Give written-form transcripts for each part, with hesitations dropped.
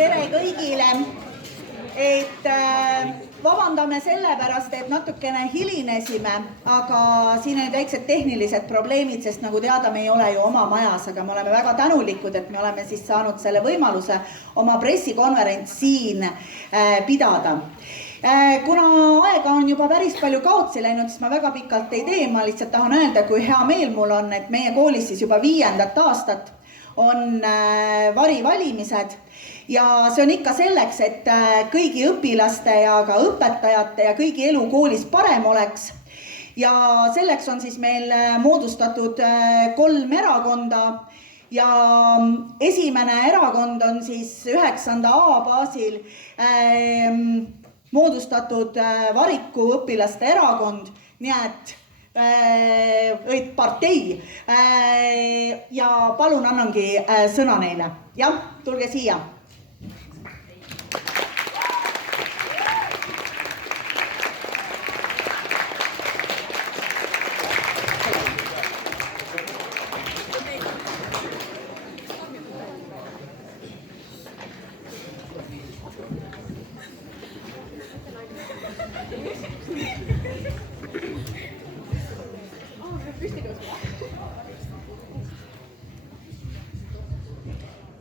Tere kõigile! Vabandame selle pärast, et natukene hilinesime, aga siin olid väiksed tehnilised probleemid, sest nagu teada, me ei ole ju oma majas, aga me oleme väga tänulikud, et me oleme siis saanud selle võimaluse oma pressikonverents siin pidada. Kuna aega on juba päris palju kaotsi läinud, siis ma väga pikalt ei tee, ma lihtsalt tahan öelda, kui hea meel mul on, et meie koolis siis juba 5. aastat on varivalimised ja see on ikka selleks, et kõigi õpilaste ja ka õpetajate ja kõigi elu koolis parem oleks. Ja selleks on siis meil moodustatud 3 erakonda ja esimene erakond on siis 9. A baasil moodustatud Variku õpilaste erakond, nii et partei ja palun annangi sõna neile. Jah, tulge siia.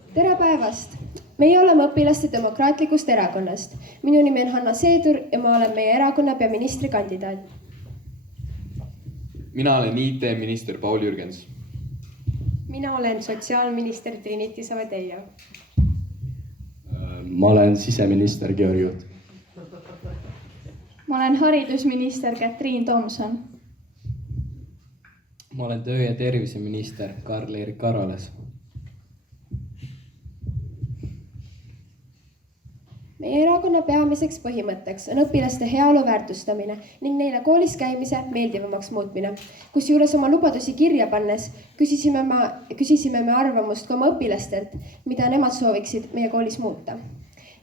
Tere päevast! Meie oleme õpilaste demokraatlikust erakonnast. Minu nimi on Hanna Seedur ja ma olen meie erakonna peaministri kandidaat. Mina olen IT-minister Paul Jürgens. Mina olen sotsiaalminister Trinity Savedeja. Ma olen siseminister Georg Jutt. Ma olen haridusminister Katriin Tomson. Ma olen töö- ja terviseminister Karl-Erik Aroles. Meie erakonna peamiseks põhimõtteks on õpilaste heaolu väärtustamine ning neile koolis käimise meeldivamaks muutmine. Kusjuures oma lubadusi kirja pannes küsisime me arvamust ka oma õpilastelt, mida nemad sooviksid meie koolis muuta.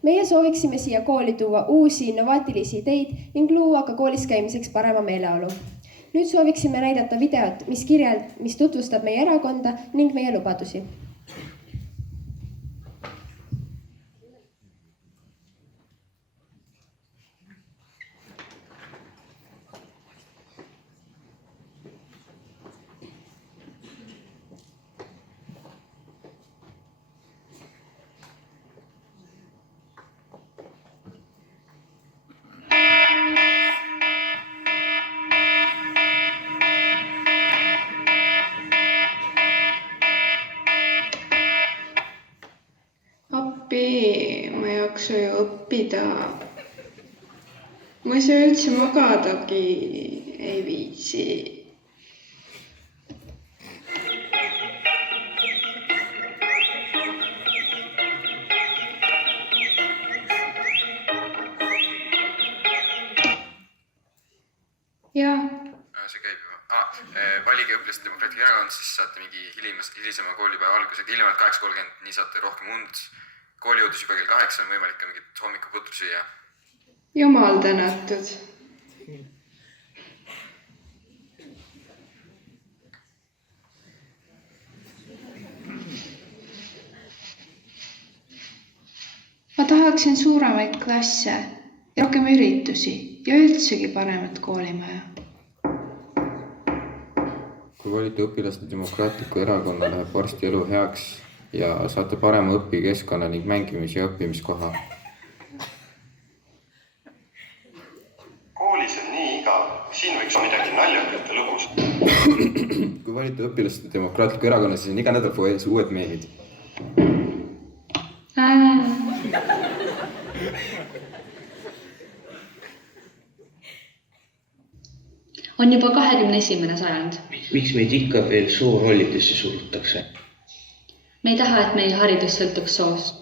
Meie sooviksime siia kooli tuua uusi innovaatilisi ideid ning luua ka koolis käimiseks parema meeleolu. Nüüd sooviksime näidata videot, mis tutvustab meie erakonda ning meie lubadusi. Ma ei jaksa ju õppida. Ma ei saa üldse magadagi, ei viitsi. Jah. See käib juba. Valige õpilaste demokraatlik erakond, siis saate mingi hilisema koolipäeva algusega hiljemalt 8:30, nii saate rohkem und. Kooli jõudis juba kell 8 on võimalik ka mingit hommikuputru süüa. Jumal tänatud. Ma tahaksin suuremaid klasse, rohkem üritusi ja üldsegi paremat koolimaja. Kui valite õpilaste demokraatliku erakonna, läheb varsti elu heaks ja saate parema õpikeskkonna ning mängimis- ja õppimiskoha. Koolis on nii igav, siin võiks midagi naljakat ja lõbus. Kui valite õpilaste demokraatliku erakonna, siis on iga nädal fuees uued meemid. On juba 21. sajand. Miks meid ikka veel soorollidesse surutakse? Me ei taha, et meie haridus sõltuks soost.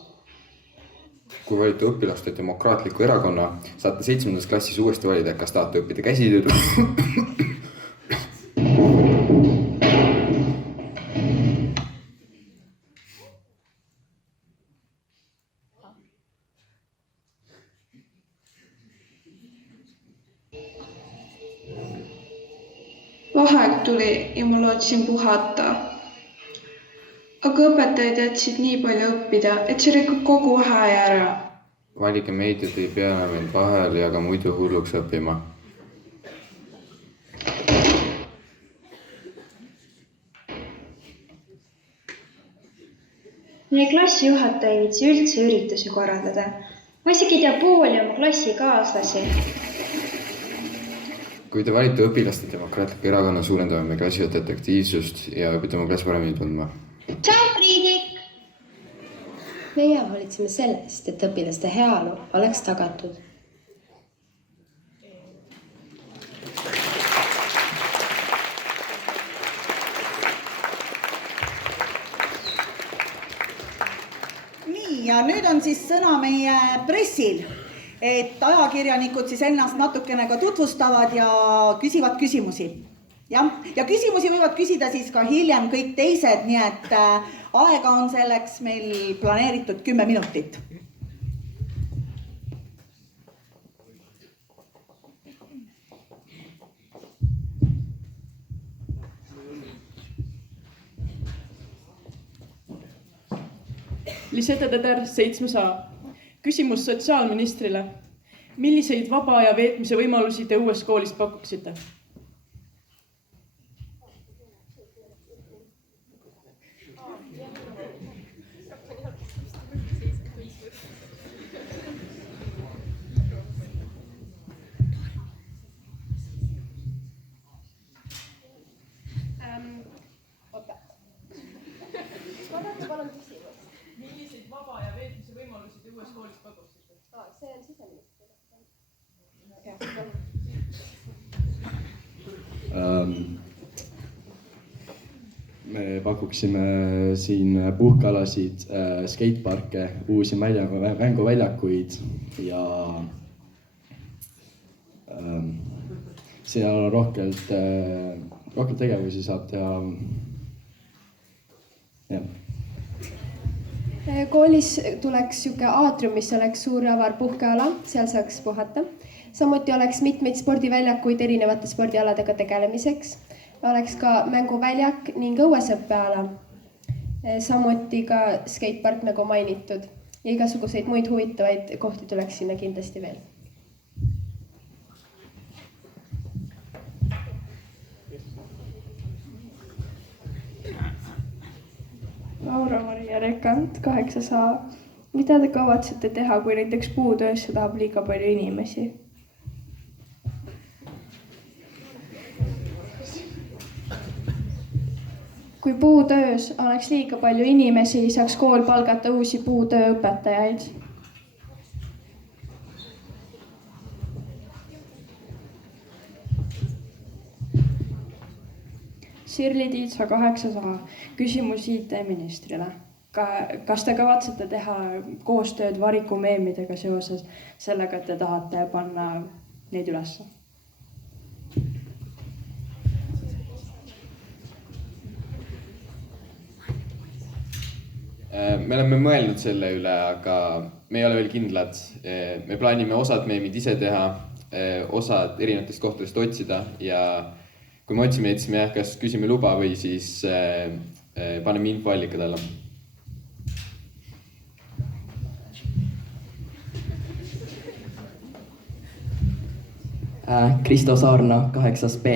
Kui valite õpilaste demokraatliku erakonna, saate 7. klassis uuesti valida, kas tahate õppida käsitööd. Vaheaeg tuli ja ma lootsin puhata. aga õpetajad jätsid nii palju õppida, et see rikub kogu vaheaja ära. valige meediat ei pea enam end vahele ja ka muidu hulluks õppima. Meie klassijuhataja ei viitsi üldse üritusi korraldada. Ma isegi ei tea pooli oma klassikaaslasi. Kui te valite õpilaste demokraatliku erakonna, suurendame me klassijuhatajate aktiivsust ja õpitame klassi paremini tundma. Tšau, Priidik! meie hoolitseme selle eest, et õpilaste heaolu oleks tagatud. Nii, ja nüüd on siis sõna meie pressil, et ajakirjanikud siis ennast natukene ka tutvustavad ja küsivad küsimusi. Ja küsimusi võivad küsida siis ka hiljem kõik teised, nii et aega on selleks meil planeeritud 10 minutit. Lisette Teder, 7A. Küsimus sotsiaalministrile. Milliseid vaba aja veetmise võimalusi te uues koolis pakuksite? Milliseid vaba aja veetmise võimalusi te uues koolis pakuksite? See on siseminister. Me pakuksime siin puhkealasid, skateparke, uusi mänguväljakuid ja seal rohkelt tegevusi saab teha. Jah. Koolis tuleks siuke aatrium, mis oleks suur avar puhkeala, seal saaks puhata. Samuti oleks mitmeid spordiväljakuid erinevate spordialadega tegelemiseks. Oleks ka mänguväljak ning õuesõppeala. Samuti ka skatepark nagu mainitud ja igasuguseid muid huvitavaid kohti tuleks sinna kindlasti veel. Laura-Maria Rekant, 8A. Mida te kavatsete teha, kui näiteks puutöösse tahab liiga palju inimesi? Kui puutöös oleks liiga palju inimesi, saaks kool palgata uusi puutööõpetajaid. Sirli Tiitsa, 8A. Küsimus IT-ministrile. Kas te kavatsete teha koostööd varikumeemidega seoses sellega, et te tahate panna neid ülesse? Me oleme mõelnud selle üle, aga me ei ole veel kindlad. Me plaanime osad meemid ise teha, osad erinevatest kohtadest otsida ja kui me otsime, siis me kas küsime luba või siis paneme infoallikad alla. Kristo Saarna, 8B.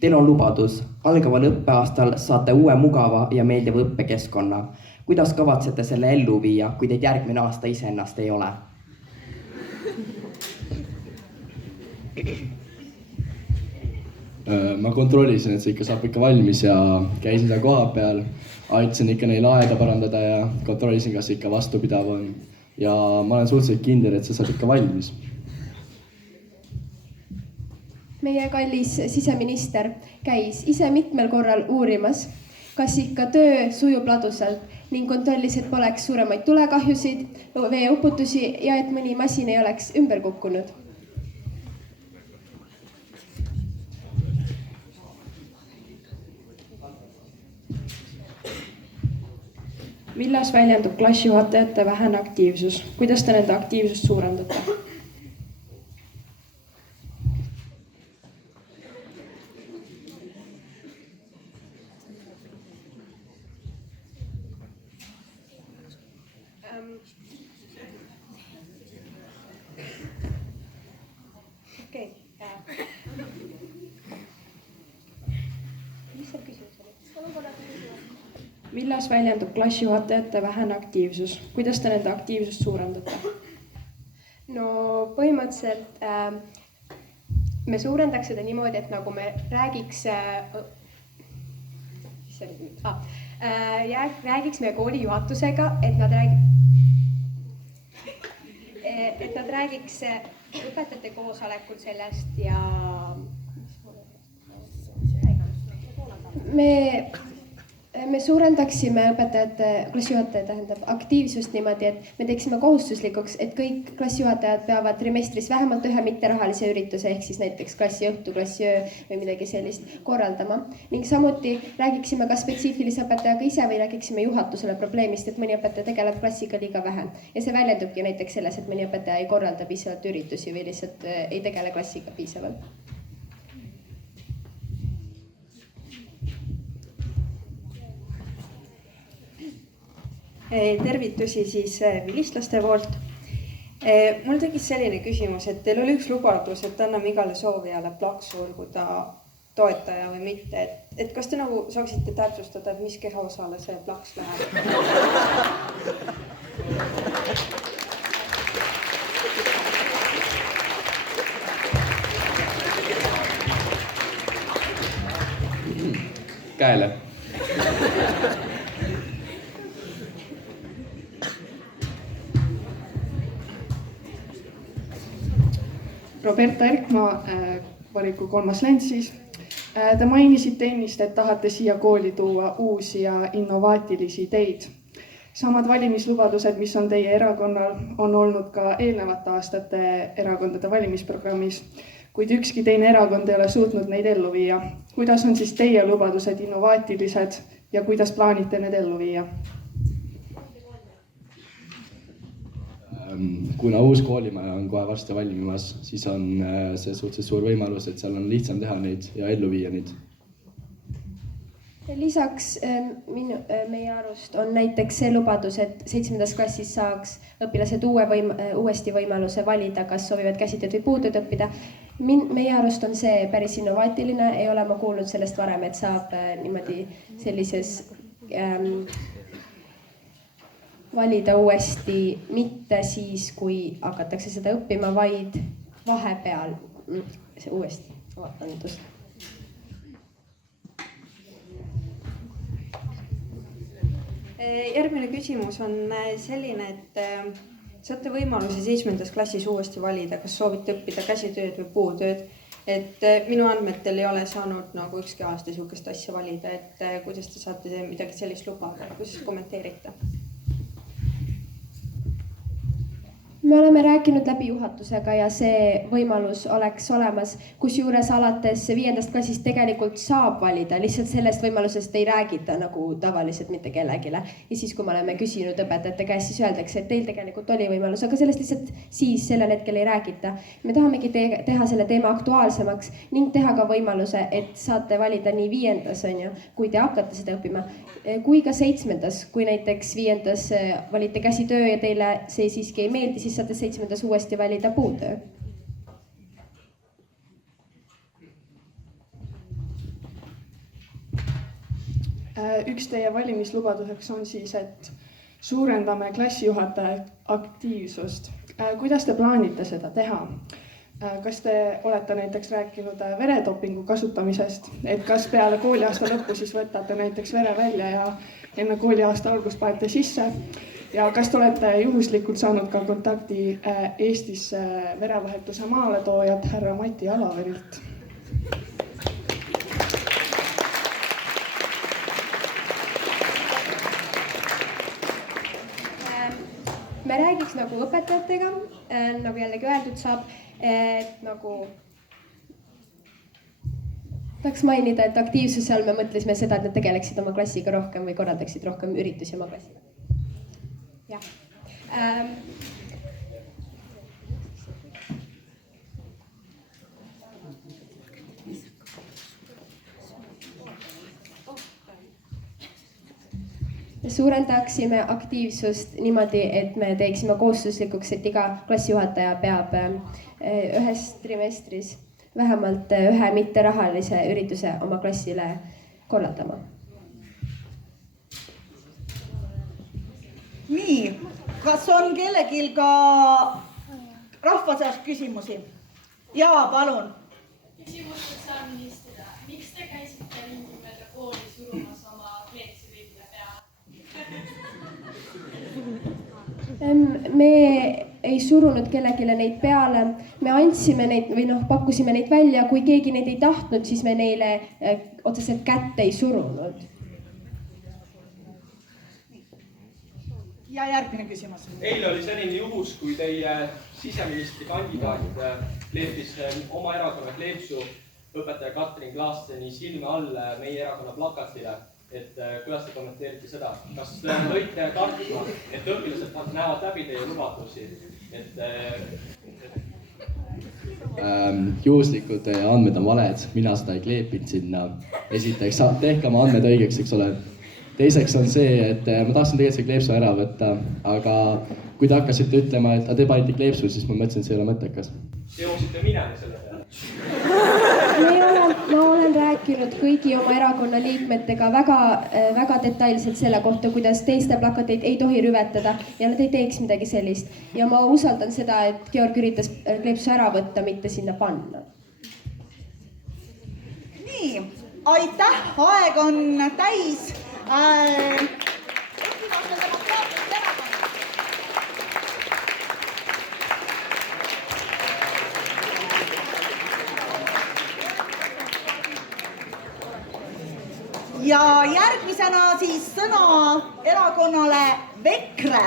Teil on lubadus. Algaval õppeaastal saate uue mugava ja meeldiva õppekeskkonna. Kuidas kavatsete selle ellu viia, kui teid järgmine aasta ise ennast ei ole? Ma kontrollisin, et see ikka saab ikka valmis ja käisin seal koha peal. Aitasin ikka neil aeda parandada ja kontrollisin, kas ikka vastupidav on. Ja ma olen suhteliselt kindel, et see saab ikka valmis. Meie kallis siseminister käis ise mitmel korral uurimas, kas ikka töö sujub ladusalt ning kontrollis, et poleks suuremaid tulekahjusid, veeuputusi ja et mõni masin ei oleks ümber kukkunud. Milles väljendub klassijuhatajate vähene aktiivsus? Kuidas te nende aktiivsust suurendate? okei. Mis see küsimus oli? Milles väljendub klassijuhatajate vähene aktiivsus? Kuidas te nende aktiivsust suurendate? No põhimõtteliselt me suurendaks seda niimoodi, et nagu me räägiks, räägiks meie kooli juhatusega, et nad räägiks õpetajate koosolekul sellest ja me suurendaksime õpetajate, klassijuhataja tähendab aktiivsust niimoodi, et me teeksime kohustuslikuks, et kõik klassijuhatajad peavad trimestris vähemalt ühe mitterahalise ürituse ehk siis näiteks klassiõhtu, klassiöö või midagi sellist korraldama. Ning samuti räägiksime ka spetsiifilise õpetajaga ise või räägiksime juhatusele probleemist, et mõni õpetaja tegeleb klassiga liiga vähe. Ja see väljendubki näiteks selles, et mõni õpetaja ei korralda piisavalt üritusi või lihtsalt ei tegele klassiga piisavalt. Tervitusi siis vilistlaste poolt. Mul tekkis selline küsimus, et teil oli üks lubadus, et anname igale soovijale plaksu, olgu ta toetaja või mitte. Et kas te nagu saaksite täpsustada, et mis kehaosale see plaks läheb? Käele. Roberta Erkmaa, valiku 3. lend siis. Te mainisite ennist, et tahate siia kooli tuua uusi ja innovaatilisi ideid. Samad valimislubadused, mis on teie erakonnal, on olnud ka eelnevate aastate erakondade valimisprogrammis, kuid ükski teine erakond ei ole suutnud neid ellu viia. Kuidas on siis teie lubadused innovaatilised ja kuidas plaanite need ellu viia? Kuna uus koolimaja on kohe varsti valmimas, siis on see suhteliselt suur võimalus, et seal on lihtsam teha neid ja ellu viia neid. Lisaks meie arust on näiteks see lubadus, et 7. klassis saaks õpilased uuesti võimaluse valida, kas soovivad käsitööd või puutööd õppida. Meie arust on see päris innovaatiline, ei ole ma kuulnud sellest varem, et saab niimoodi sellises valida uuesti, mitte siis, kui hakatakse seda õppima, vaid vahepeal see uuesti. Vabandust. Järgmine küsimus on selline, et saate võimaluse 7. klassis uuesti valida, kas soovite õppida käsitööd või puutööd. Et minu andmetel ei ole saanud nagu ükski aasta sihukest asja valida, et kuidas te saate midagi sellist lubada, kuidas kommenteerite? Me oleme rääkinud läbi juhatusega ja see võimalus oleks olemas, kusjuures alates 5. klassist tegelikult saab valida, lihtsalt sellest võimalusest ei räägita nagu tavaliselt mitte kellegile. Ja siis, kui me oleme küsinud õpetajate käest, siis öeldakse, et teil tegelikult oli võimalus, aga sellest lihtsalt siis sellel hetkel ei räägita. Me tahamegi teha selle teema aktuaalsemaks ning teha ka võimaluse, et saate valida nii 5. on ju, kui te hakkate seda õppima, kui ka 7. kui näiteks 5. valite käsitöö ja teile see siiski ei meeldi, siis saate 7. uuesti valida puutöö. Üks teie valimislubaduseks on siis, et suurendame klassijuhataja aktiivsust. Kuidas te plaanite seda teha? Kas te olete näiteks rääkinud veretopingu kasutamisest, et kas peale kooliaasta lõppu siis võtate näiteks vere välja ja enne kooliaasta algust panete sisse? Ja kas te olete juhuslikult saanud ka kontakti Eestisse verevahetuse maaletoojat härra Mati Alaverilt? Me räägiks nagu õpetajatega, nagu jällegi öeldud saab, et nagu tahaks mainida, et aktiivsuse all me mõtlesime seda, et nad tegeleksid oma klassiga rohkem või korraldaksid rohkem üritusi oma klassiga. Jah. suurendaksime aktiivsust niimoodi, et me teeksime kohustuslikuks, et iga klassijuhataja peab ühes trimestris vähemalt ühe mitterahalise ürituse oma klassile korraldama. Nii, kas on kellelgi ka rahva seast küsimusi? Jaa, palun. Küsimus sotsiaalministrile. Miks te käisite ringi mööda kooli surumas oma kleepsi kõigile peale? Me ei surunud kellelegi neid peale, me andsime neid või pakkusime neid välja, kui keegi neid ei tahtnud, siis me neile otseselt kätte ei surunud. Ja järgmine küsimus. Eile oli selline juhus, kui teie siseministri kandidaat kleepis oma erakonna kleepsu õpetaja Katrin Klaasseni silme all meie erakonna plakatile. Et kuidas te kommenteerite seda? Kas võite kartma, et õpilased näevad läbi teie lubadusi? Juhuslikud andmed on valed, mina seda ei kleepinud sinna. Esiteks, tehke oma andmed õigeks, eks ole. Teiseks on see, et ma tahtsin tegelikult see kleepsu ära võtta, aga kui te hakkasite ütlema, et te panite kleepsu, siis ma mõtlesin, et see ei ole mõttekas. Seosite minema selle peale? Ma olen rääkinud kõigi oma erakonna liikmetega väga detailselt selle kohta, kuidas teiste plakateid ei tohi rüvetada ja nad ei teeks midagi sellist. Ja ma usaldan seda, et Georg üritas kleepsu ära võtta, mitte sinna panna. Nii, aitäh, aeg on täis. Ja järgmisena siis sõna erakonnale Vekre.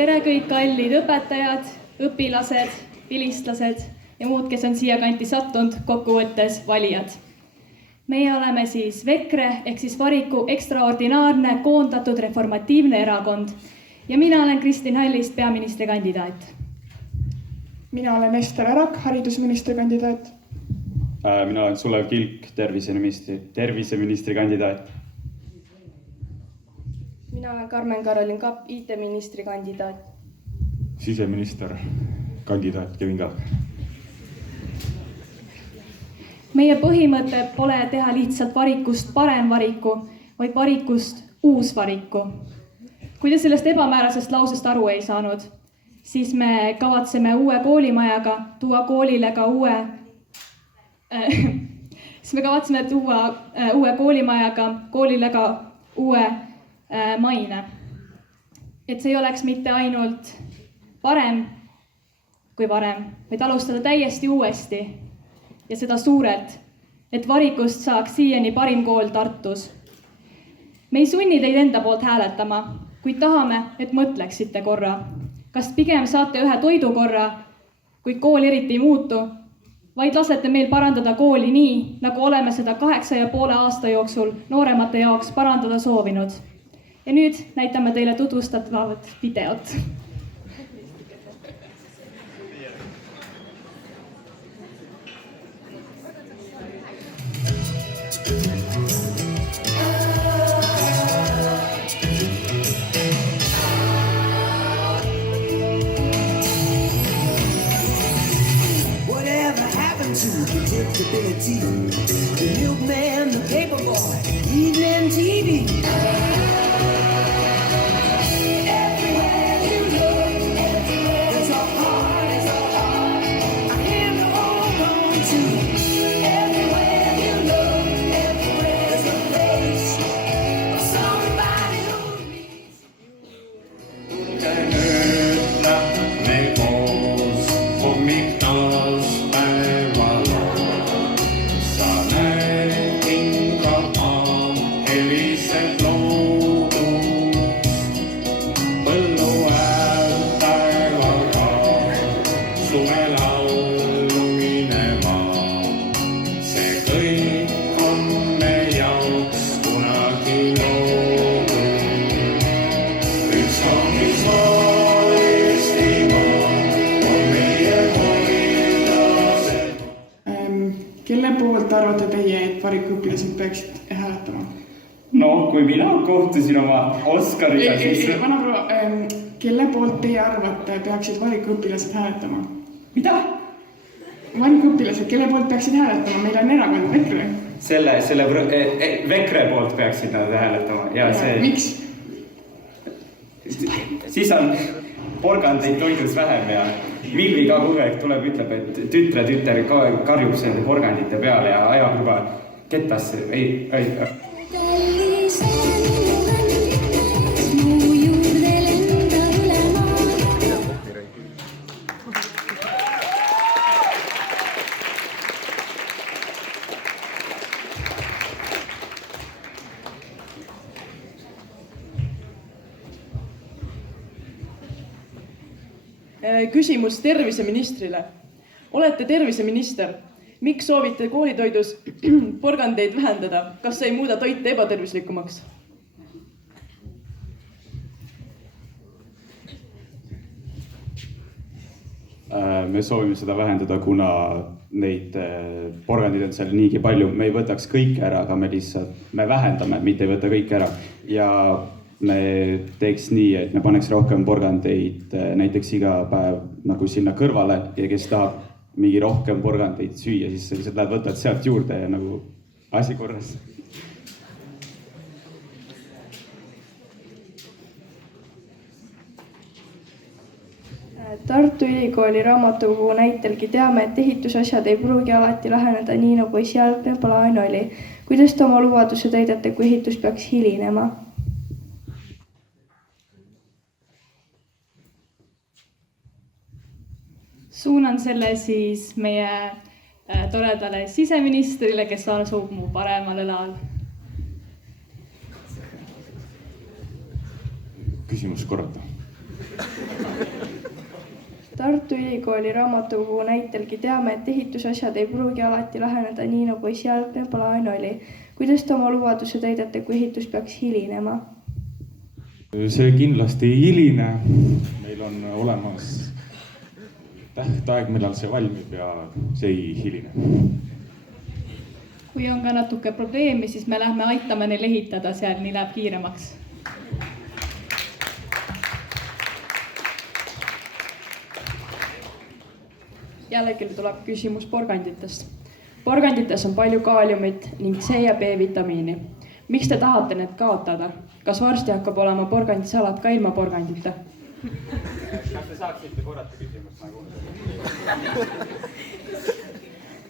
Tere kõik kallid õpetajad, õpilased, vilistlased ja muud, kes on siia kanti sattunud, kokkuvõttes valijad. Meie oleme siis Vekre ehk siis Variku ekstraordinaarne koondatud reformatiivne erakond ja mina olen Kristin Hallist, peaministri kandidaat. Mina olen Ester Arak, haridusministri kandidaat. Mina olen Sulev Kilk, terviseministri kandidaat. Mina olen Karmen Karolin Kapp, IT-ministri kandidaat. Siseminister, kandidaat Kevin Kalk. Meie põhimõte pole teha lihtsalt Varikust parem Variku, vaid Varikust uus Variku. Kui te sellest ebamäärasest lausest aru ei saanud, siis me kavatseme uue koolimajaga tuua koolile ka uue maine. Et see ei oleks mitte ainult parem kui varem, vaid alustada täiesti uuesti ja seda suurelt, et Varikust saaks siiani parim kool Tartus. Me ei sunni teid enda poolt hääletama, kuid tahame, et mõtleksite korra. Kas pigem saate ühe toidukorra, kui kool eriti ei muutu, vaid lasete meil parandada kooli nii, nagu oleme seda 8,5 aasta jooksul nooremate jaoks parandada soovinud. Ja nüüd näitame teile tutvustatavat videot. Whatever happened to predictability? The milkman, the paperboy, evening TV. Hommik taas päeval on, sa näed kui mina kohtusin oma Oskariga, siis... Vanaproua, kelle poolt teie arvate peaksid valikuõpilased hääletama? Mida? Valikuõpilased, kelle poolt peaksid hääletama? Meil on erakond Vekre. Selle Vekre poolt peaksid nad hääletama. Ja see... Miks? Siis on porgandeid toidus vähem ja Vilvi ka kogu aeg tuleb, ütleb, et tütre karjub selle porgandite peale ja ajab juba kettasse. Küsimus terviseministrile. Olete terviseminister. Miks soovite koolitoidus porgandeid vähendada? Kas see ei muuda toite ebatervislikumaks? Me soovime seda vähendada, kuna neid porgandid on seal niigi palju. Me ei võtaks kõike ära, aga me vähendame, mitte ei võta kõike ära. Ja me teeks nii, et me paneks rohkem porgandeid näiteks iga päev nagu sinna kõrvale ja kes tahab mingi rohkem porgandeid süüa, siis lihtsalt lähed võtad sealt juurde ja nagu asi korras. Tartu Ülikooli raamatukogu näitelgi teame, et ehitusasjad ei pruugi alati läheneda nii, nagu esialgne plaan oli. Kuidas te oma lubaduse täidate, kui ehitus peaks hilinema? Suunan selle siis meie toredale siseministrile, kes asub mu paremal õlal. Küsimus korrata. Tartu Ülikooli raamatukogu näitelgi teame, et ehitusasjad ei pruugi alati läheneda nii, nagu esialgne plaan oli. Kuidas te oma lubaduse täidate, kui ehitus peaks hilinema? See kindlasti ei hiline. Meil on olemas tähtaeg, millal see valmib ja see ei hiline. Kui on ka natuke probleemi, siis me lähme aitame neil ehitada seal, nii läheb kiiremaks. Jällegi tuleb küsimus porganditest. Porgandites on palju kaaliumit ning C ja B vitamiini. Miks te tahate need kaotada? Kas varsti hakkab olema porgandisalad ka ilma porgandita? Kas te saaksite korrata küsimust nagu?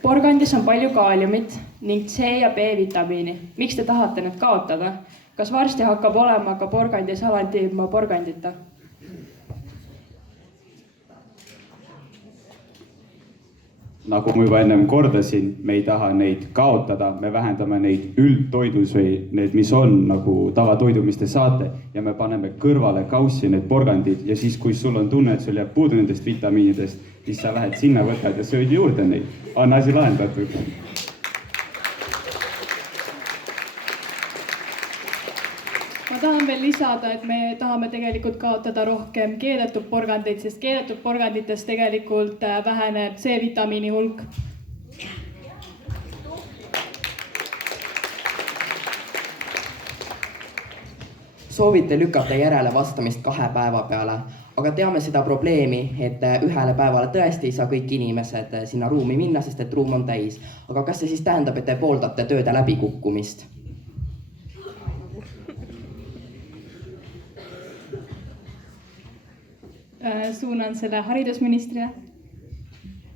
Porgandis on palju kaaliumit ning C ja B vitamiini. Miks te tahate need kaotada? Kas varsti hakkab olema ka porgandisalad ilma porgandita? Nagu ma juba ennem kordasin, me ei taha neid kaotada, me vähendame neid üldtoidus või need, mis on nagu tavatoidu, mis te saate ja me paneme kõrvale kaussi need porgandid ja siis, kui sul on tunne, et sul jääb puudu nendest vitamiinidest, siis sa lähed sinna, võtad ja sööd juurde neid. On asi lahendatud. Ma tahan veel lisada, et me tahame tegelikult kaotada rohkem keedetud porgandeid, sest keedetud porgandites tegelikult väheneb C-vitamiini hulk. Soovite lükata järele vastamist 2 päeva peale, aga teame seda probleemi, et ühele päevale tõesti ei saa kõik inimesed sinna ruumi minna, sest et ruum on täis. Aga kas see siis tähendab, et te pooldate tööde läbikukkumist? Suunan selle haridusministrile.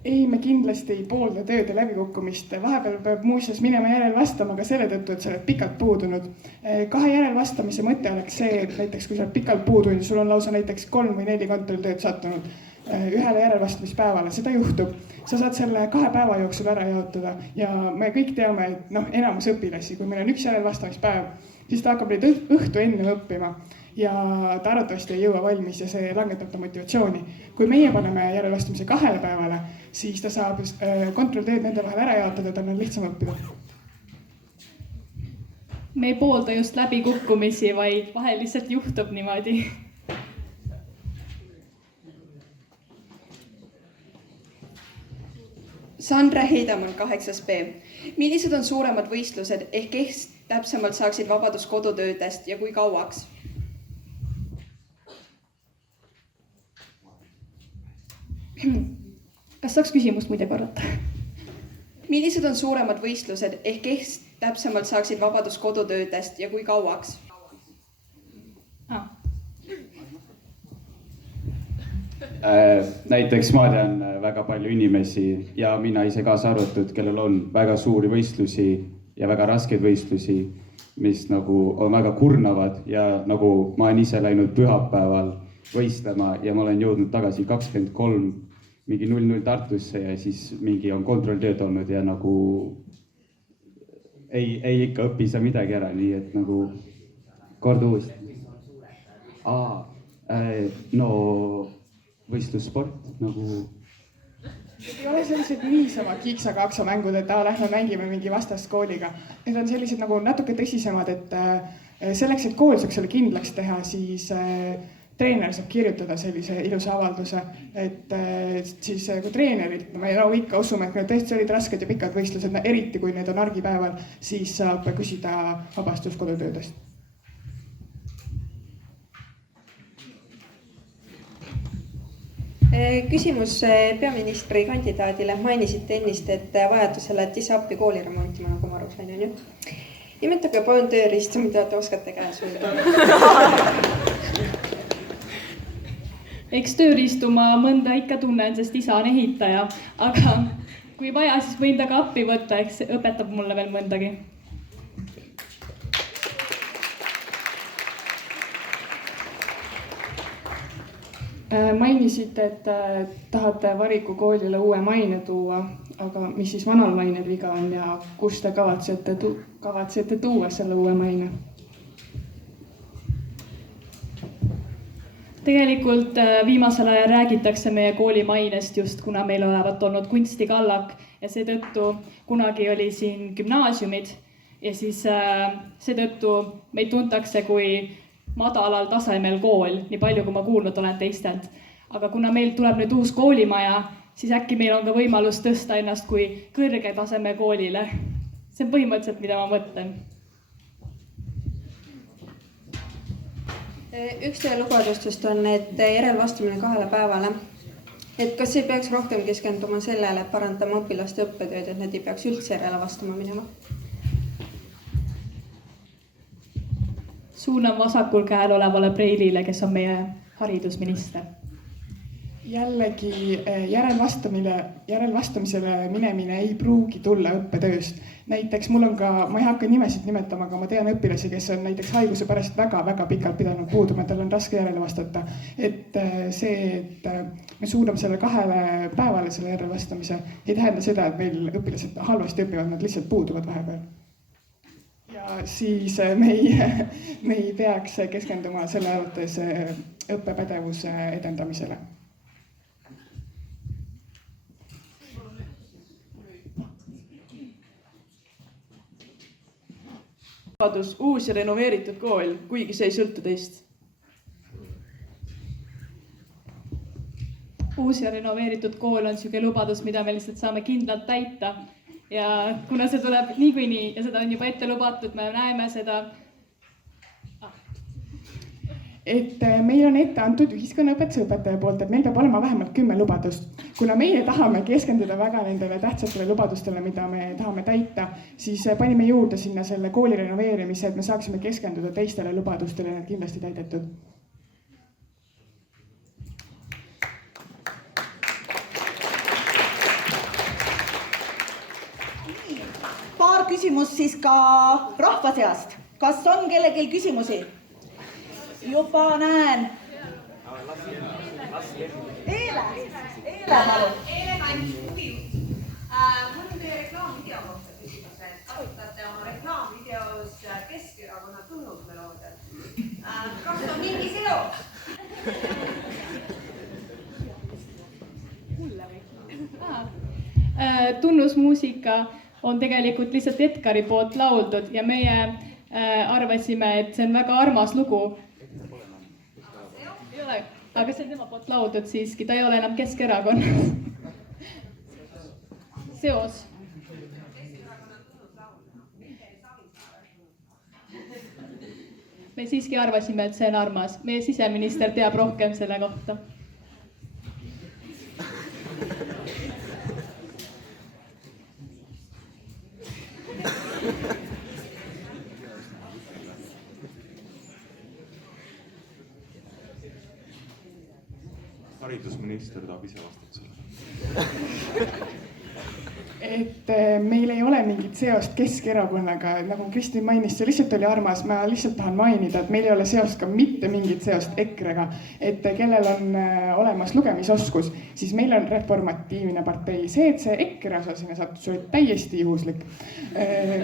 Ei, me kindlasti ei poolda tööde läbikukkumist. Vahepeal peab muuseas minema järelvastama ka selle tõttu, et sa oled pikalt puudunud. 2 järelvastamise mõte oleks see, et näiteks kui sa oled pikalt puudunud ja sul on lausa näiteks 3 või 4 kontrolltööd sattunud ühele järelvastamispäevale, seda juhtub. Sa saad selle 2 päeva jooksul ära jaotada ja me kõik teame, et enamus õpilasi, kui meil on 1 järelvastamispäev, siis ta hakkab neid õhtu enne õppima. Ja ta arvatavasti ei jõua valmis ja see langetab ta motivatsiooni. Kui meie paneme järelvastamise 2 päevale, siis ta saab kontrolltööd nende vahel ära jaotada, tal on lihtsam õppida. Me ei poolda just läbikukkumisi, vaid vahel lihtsalt juhtub niimoodi. Sandra Heidamann, 8B. Millised on suuremad võistlused ehk täpsemalt saaksid vabadust kodutöödest ja kui kauaks? Kas saaks küsimust muide korrata? Millised on suuremad võistlused ehk kes täpsemalt saaksid vabadust kodutöödest ja kui kauaks? Näiteks ma tean väga palju inimesi ja mina ise kaasa arvatud, kellel on väga suuri võistlusi ja väga raskeid võistlusi, mis nagu on väga kurnavad ja nagu ma olen ise läinud pühapäeval võistlema ja ma olen jõudnud tagasi 23 mingi 0-0 Tartusse ja siis mingi on kontrolltööd olnud ja nagu ei ikka õpi sa midagi ära, nii et nagu kord uuesti. No võistlussport nagu. Ei ole sellised niisama kiiksa-kaaksa mängud, et lähme mängime mingi vastaskooliga. Need on sellised nagu natuke tõsisemad, et selleks, et kool saaks selle kindlaks teha, siis treener saab kirjutada sellise ilusa avalduse, et siis kui treenerid, me ikka usume, et need tõesti olid rasked ja pikad võistlused, eriti kui need on argipäeval, siis saab küsida vabastust kodutöödest. Küsimus peaministri kandidaadile. Mainisite ennist, et vajadusel lähed ise appi kooli remontima, nagu ma aru sain, on ju? Nimetage palun tööriistu, mida te oskate käes hoida. Eks tööriistu ma mõnda ikka tunnen, sest isa on ehitaja, aga kui vaja, siis võin ta ka appi võtta, eks õpetab mulle veel mõndagi. Mainisite, et tahate Variku koolile uue maine tuua, aga mis siis vanal mainel viga on ja kus te kavatsete tuua selle uue maine? Tegelikult viimasel ajal räägitakse meie kooli mainest just, kuna meil olevat olnud kunstikallak ja seetõttu kunagi oli siin gümnaasiumid ja siis seetõttu meid tuntakse kui madalal tasemel kool, nii palju kui ma kuulnud olen teistelt. Aga kuna meil tuleb nüüd uus koolimaja, siis äkki meil on ka võimalus tõsta ennast kui kõrge taseme koolile. See on põhimõtteliselt, mida ma mõtlen. Üks teie lubadustest on, et järelvastamine 2 päevale. Et kas ei peaks rohkem keskenduma sellele, et parandama õpilaste õppetööd, et need ei peaks üldse järele vastama minema? Suunan vasakul käel olevale Preilile, kes on meie haridusminister. Jällegi järelvastamisele minemine ei pruugi tulla õppetööst. Näiteks mul on ka, ma ei hakka nimesid nimetama, aga ma tean õpilasi, kes on näiteks haiguse pärast väga-väga pikalt pidanud puuduma, tal on raske järele vastata. Et see, et me suudame selle 2 päevale selle järelvastamise, ei tähenda seda, et meil õpilased halvasti õpivad, nad lihtsalt puuduvad vahepeal. Ja siis me ei peaks keskenduma selle arvates õppepädevuse edendamisele. Uus ja renoveeritud kool, kuigi see ei sõltu teist. Uus ja renoveeritud kool on selline lubadus, mida me lihtsalt saame kindlalt täita. Ja kuna see tuleb niikuinii ja seda on juba ette lubatud, me näeme seda. Et meil on ette antud ühiskonnaõpetuse õpetaja poolt, et meil peab olema vähemalt 10 lubadust. Kuna meie tahame keskenduda väga nendele tähtsatele lubadustele, mida me tahame täita, siis panime juurde sinna selle kooli renoveerimise, et me saaksime keskenduda teistele lubadustele, need kindlasti täidetud. Paar küsimust siis ka rahva seast. Kas on kellelgi küsimusi? Juba näen. Eile palun. Eile kandis huvi. Mul on teie reklaamvideo kohta küsimus, et kasutate oma reklaamvideos Keskerakonna tunnusmeloodiat. Kas on mingi seos? Tunnusmuusika on tegelikult lihtsalt Edgari poolt lauldud ja meie arvasime, et see on väga armas lugu. Ei ole, aga see on tema poolt lauldud siiski, ta ei ole enam Keskerakonna. Seos. me siiski arvasime, et see on armas. Meie siseminister teab rohkem selle kohta. Haridusminister tahab ise vastata selle. Et meil ei ole mingit seost Keskerakonnaga, nagu Kristin mainis, see lihtsalt oli armas. Ma lihtsalt tahan mainida, et meil ei ole seost ka mitte mingit seost EKRE-ga. Et kellel on olemas lugemisoskus, siis meil on reformatiivne partei. See, et see EKRE osa sinna sattus, oli täiesti juhuslik.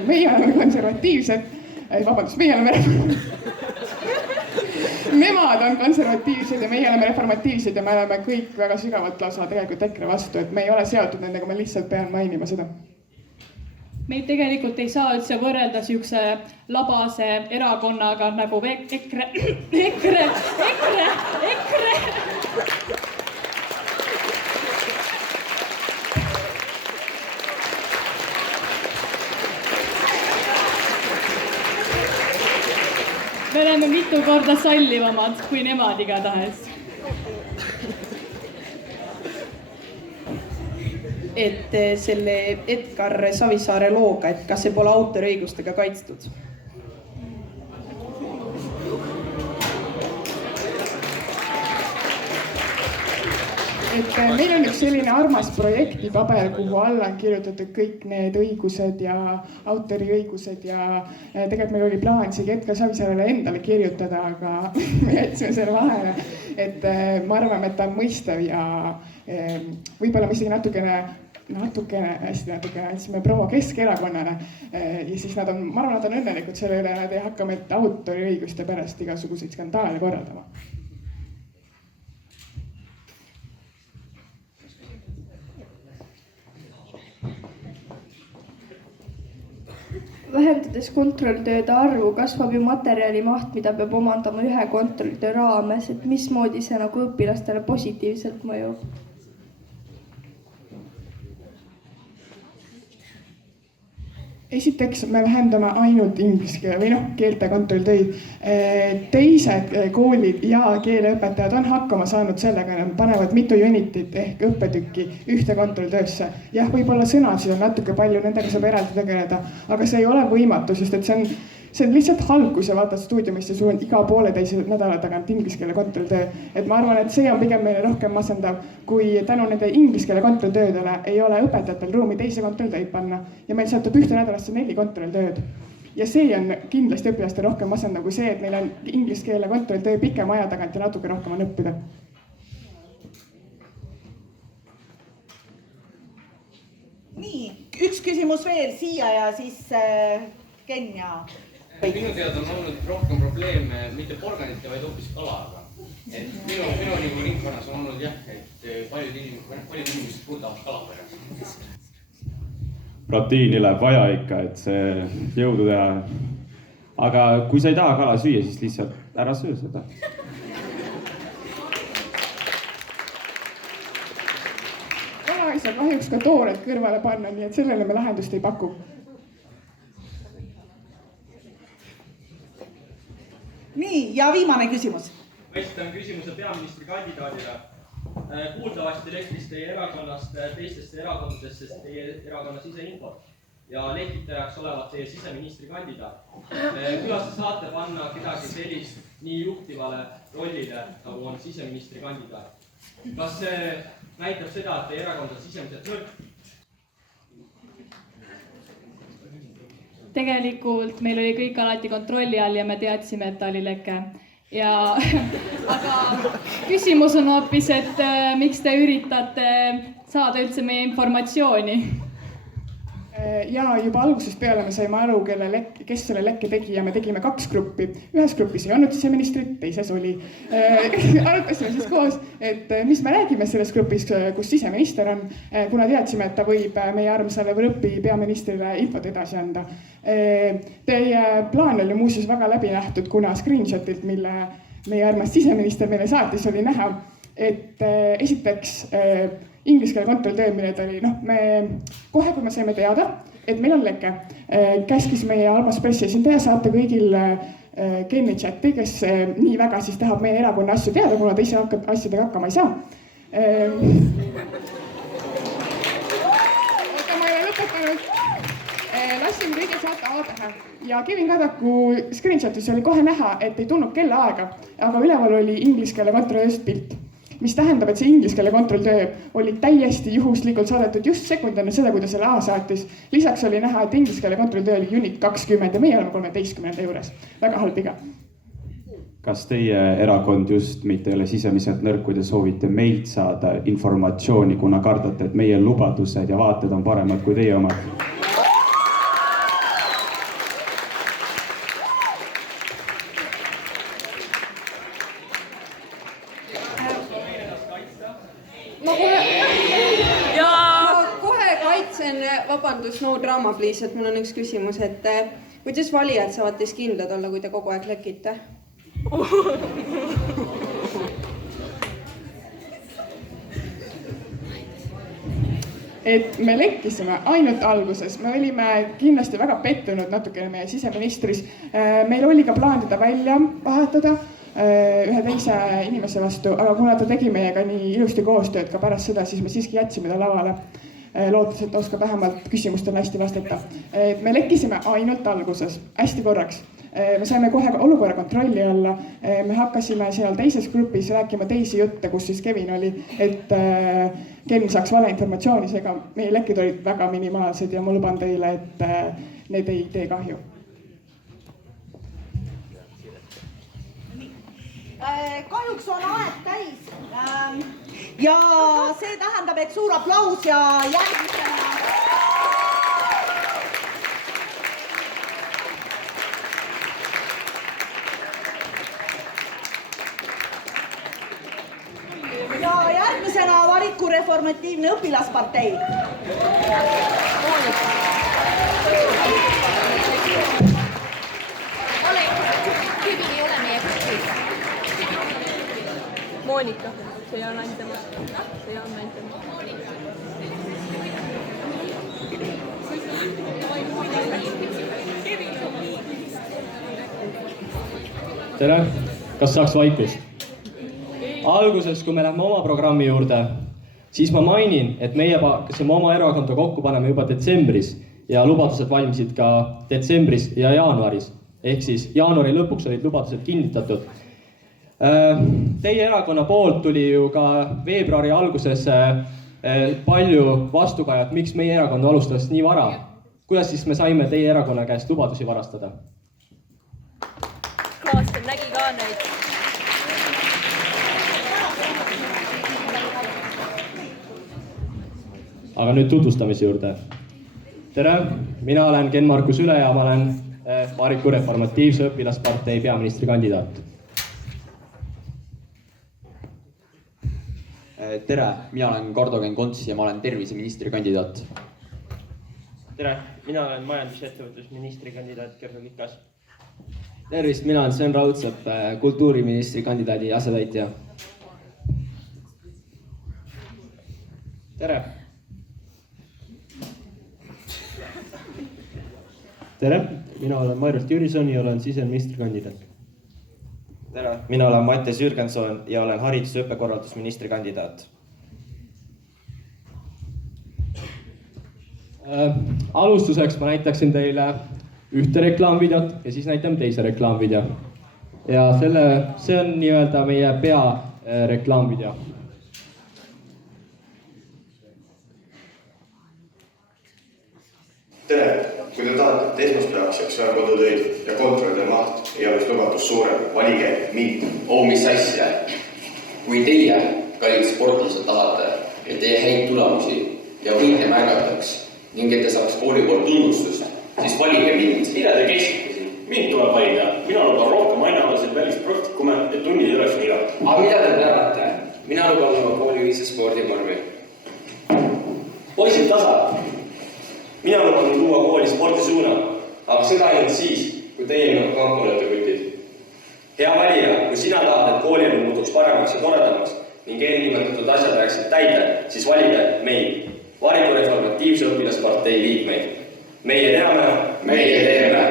Meie oleme konservatiivsed. Vabandust, meie oleme Nemad on konservatiivsed ja meie oleme reformatiivsed ja me oleme kõik väga sügavalt lausa tegelikult EKRE vastu, et me ei ole seotud nendega, ma lihtsalt pean mainima seda. Meid tegelikult ei saa üldse võrrelda siukse labase erakonnaga nagu EKRE. Me oleme mitu korda sallivamad kui nemad igatahes. Et selle Edgar Savisaare looga, et kas see pole autoriõigustega kaitstud? Et meil on üks selline armas projektipaber, kuhu alla on kirjutatud kõik need õigused ja autoriõigused ja tegelikult meil oli plaan isegi Edgar Savisaarele endale kirjutada, aga me jätsime selle vahele. Et ma arvan, et ta on mõistev ja võib-olla me isegi natukene andsime proua Keskerakonnale ja siis ma arvan, nad on õnnelikud selle üle, nad ei hakka meid autoriõiguste pärast igasuguseid skandaale korraldama. Vähendades kontrolltööde arvu kasvab ju materjali maht, mida peab omandama ühe kontrolltöö raames, et mismoodi see nagu õpilastele positiivselt mõjub? Esiteks me vähendame ainult inglise keele või keelte kontrolltöid. Teised koolid ja keeleõpetajad on hakkama saanud sellega, nad panevad mitu unitit ehk õppetükki ühte kontrolltöösse. Jah, võib-olla sõnasid on natuke palju, nendega saab eraldi tegeleda, aga see ei ole võimatu, sest et see on lihtsalt halb, kui sa vaatad stuudiumisse, sul on iga pooleteise nädala tagant inglise keele kontrolltöö. Et ma arvan, et see on pigem meile rohkem masendav, kui tänu nende inglise keele kontrolltöödele ei ole õpetajatel ruumi teise kontrolltöid panna ja meil satub ühte nädalasse 4 kontrolltööd. Ja see on kindlasti õpilastel rohkem masendav kui see, et meil on inglise keele kontrolltöö pikema aja tagant ja natuke rohkem on õppida. Nii, üks küsimus veel siia ja siis Ken ja... Minu teada on olnud rohkem probleeme mitte porganite, vaid hoopis kalaga. Et minu nagu ringkonnas on olnud jah, et paljud inimesed kurdavad kala pärast. Proteiini läheb vaja ikka, et see jõudu teha. Aga kui sa ei taha kala süüa, siis lihtsalt ära söö seda. Kala ei saa kahjuks ka toored kõrvale panna, nii et sellele me lahendust ei paku. Nii, ja viimane küsimus. Ma esitan küsimuse peaministri kandidaadile. Kuuldavasti lektis teie erakonnast teistesse erakondadesse teie erakonna siseinfo ja lekitajaks olevat teie siseministri kandidaat. Kuidas te saate panna kedagi sellist nii juhtivale rollile, nagu on siseministri kandidaat? Kas see näitab seda, et teie erakond on sisemiselt nõrk? Tegelikult meil oli kõik alati kontrolli all ja me teadsime, et ta oli leke. Aga küsimus on hoopis, et miks te üritate saada üldse meie informatsiooni? Ja juba algusest peale me saime aru, kes selle lekke tegi ja me tegime 2 gruppi. Ühes grupis ei olnud siseministrit, teises oli. Arutasime siis koos, et mis me räägime selles grupis, kus siseminister on, kuna teadsime, et ta võib meie armsale Võrõppi peaministrile infot edasi anda. Teie plaan oli muuseas väga läbi nähtud, kuna screenshotilt, mille meie armas siseminister meile saatis, oli näha, et esiteks inglise keele kontrolltöö, mille ta oli, me kohe, kui me saime teada, et meil on leke, käskis meie armas pressiesindaja saata kõigil Kenni chati, kes nii väga siis tahab meie erakonna asju teada, kuna ta ise asjadega hakkama ei saa. Oota, ma ei ole lõpetanud. Lasin kõige saate A-tähe ja Kevin Kadaku screenshotis oli kohe näha, et ei tulnud kellaaega, aga üleval oli inglise keele kontrolltööst pilt, mis tähendab, et see inglise keele kontrolltöö oli täiesti juhuslikult saadetud just sekund enne seda, kui ta selle A saatis. Lisaks oli näha, et inglise keele kontrolltöö oli unit 20 ja meie oleme 13 juures. Väga halb iga. Kas teie erakond just mitte ei ole sisemiselt nõrk, kui te soovite meilt saada informatsiooni, kuna kardate, et meie lubadused ja vaated on paremad kui teie omad? Vabandust, no drama please, et mul on üks küsimus, et kuidas valijad saavad teist kindlad olla, kui te kogu aeg lekite? Et me lekkisime ainult alguses, me olime kindlasti väga pettunud natukene meie siseministris. Meil oli ka plaan teda välja vahetada ühe teise inimese vastu, aga kuna ta tegi meiega nii ilusti koostööd ka pärast seda, siis me siiski jätsime ta lavale. Lootes, et oskab vähemalt küsimustele hästi vastata. Me lekkisime ainult alguses, hästi korraks. Me saime kohe olukorra kontrolli alla. Me hakkasime seal teises grupis rääkima teisi jutte, kus siis Kevin oli, et Ken saaks valeinformatsiooni, seega meie lekkid olid väga minimaalsed ja ma luban teile, et need ei tee kahju. Kahjuks on aeg täis ja see tähendab, et suur aplaus ja järgmisena. Ja järgmisena Variku Reformatiivne õpilaspartei. Kevin ei ole meie kõigil. Monika, see on ainult tema. See on ainult tema. Tere, kas saaks vaikust? Alguses, kui me lähme oma programmi juurde, siis ma mainin, et meie hakkasime oma erakonda kokku panema juba detsembris ja lubadused valmisid ka detsembris ja jaanuaris. Ehk siis jaanuari lõpuks olid lubadused kinnitatud. Teie erakonna poolt tuli ju ka veebruari alguses palju vastukajat, miks meie erakond alustas nii vara. Kuidas siis me saime teie erakonna käest lubadusi varastada? Klaasten nägi ka neid. Aga nüüd tutvustamise juurde. Tere, mina olen Ken-Markus Üle ja ma olen Variku Reformatiivse õpilaspartei peaministri kandidaat. Tere, mina olen Kardogen Konts ja ma olen terviseministri kandidaat. Tere, mina olen majandus- ja ettevõtlusministri kandidaat Kersu Kikas. Tervist, mina olen Sven Raudsepp, kultuuriministri kandidaadi asetäitja. Tere. Tere, mina olen Mairult Jürison ja olen siseministri kandidaat. Tere, mina olen Mattias Jürgenson ja olen haridus- ja õppekorraldusministri kandidaat. Alustuseks ma näitaksin teile ühte reklaamvideot ja siis näitame teise reklaamvideo. Ja see on nii-öelda meie pea reklaamvideo. Tere, kui te tahate, et esmaspäevaks jääks väga kodutöid ja kontrollide maht ei oleks lubatus suurem, valige mind. Mis asja? Kui teie, kallid sportlased, tahate, et teie häid tulemusi ja võite märgataks ning et te saaks kooli poolt tunnustust, siis valige mind. Mida te keskite? Mind tuleb valida. Mina luban rohkem ainealaseid välispraktikume, et tunnid ei oleks nii igat. Aga mida te plärate? Mina luban oma kooli ühise spordivormi. Poisid tasa. Mina luban luua kooli spordisuuna, aga seda ainult siis, kui teie kampu olete kutid. Hea valija, kui sina tahad, et koolil muutuks paremaks ja toredamaks ning eelnimetatud asjad rääksid täide, siis valige meid, Variku Reformatiivse õpilaspartei liikmeid. Meie teame, meie teeme.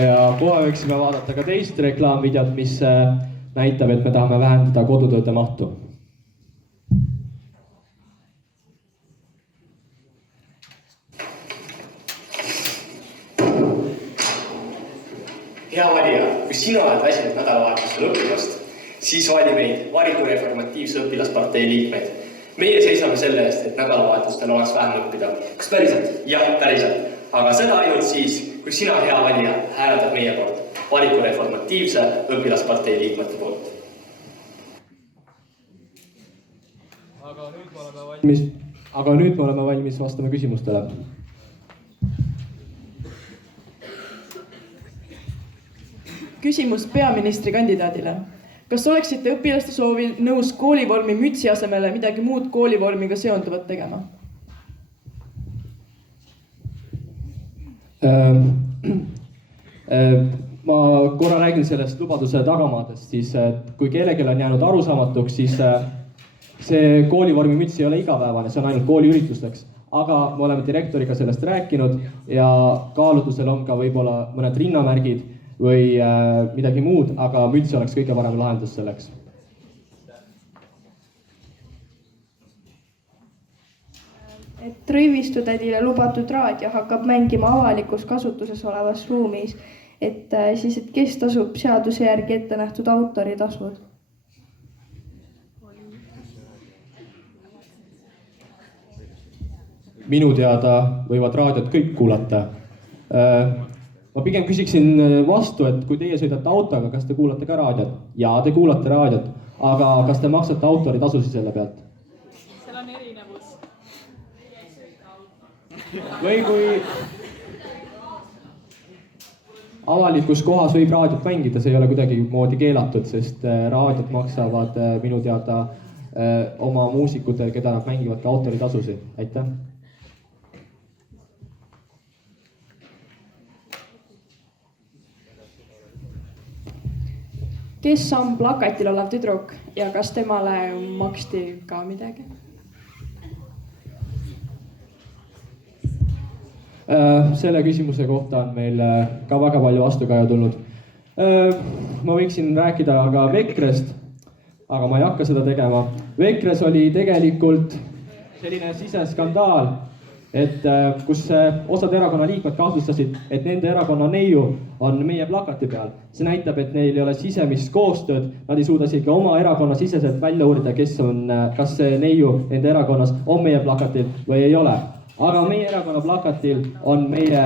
ja kohe võiksime vaadata ka teist reklaamvideot, mis näitab, et me tahame vähendada kodutööde mahtu. Hea valija, kui sina oled väsinud nädalavahetusel õpilast, siis vali meid, Variku Reformatiivse õpilaspartei liikmeid. Meie seisame selle eest, et nädalavahetustel oleks vähem õppida. Kas päriselt? Jah, päriselt. Aga seda ainult siis, kui sina, hea valija, hääletad meie poolt. Variku Reformatiivse õpilaspartei liikmete poolt. Aga nüüd me oleme valmis vastama küsimustele. Küsimus peaministrikandidaadile. Kas oleksite õpilaste soovil nõus koolivormi mütsi asemele midagi muud koolivormiga seonduvat tegema? Ma korra räägin sellest lubaduse tagamaadest, siis kui kellelgi on jäänud arusaamatuks, siis see koolivormi müts ei ole igapäevane, see on ainult kooliüritusteks. Aga me oleme direktoriga sellest rääkinud ja kaalutlusel on ka võib-olla mõned rinnamärgid või midagi muud, aga müts oleks kõige parem lahendus selleks. Et rõivistutädile lubatud raadio hakkab mängima avalikus kasutuses olevas ruumis, et kes tasub seaduse järgi ette nähtud autoritasud? Minu teada võivad raadiot kõik kuulata. Ma pigem küsiksin vastu, et kui teie sõidate autoga, kas te kuulate ka raadiot? Jaa, te kuulate raadiot, aga kas te maksate autoritasusid selle pealt? Seal on erinevus. Või kui avalikus kohas võib raadiot mängida, see ei ole kuidagi moodi keelatud, sest raadiot maksavad minu teada oma muusikutel, keda nad mängivad ka autoritasusid. Aitäh! Kes on plakatil olev tüdruk ja kas temale maksti ka midagi? Selle küsimuse kohta on meil ka väga palju vastukaja tulnud. Ma võiksin rääkida aga Vekrest, aga ma ei hakka seda tegema. Vekres oli tegelikult selline siseskandaal, et kus osad erakonna liikmed kahtlustasid, et nende erakonna neiu on meie plakati peal. See näitab, et neil ei ole sisemist koostööd, nad ei suuda isegi oma erakonna siseselt välja uurida, kas see neiu nende erakonnas on meie plakatil või ei ole. Aga meie erakonna plakatil on meie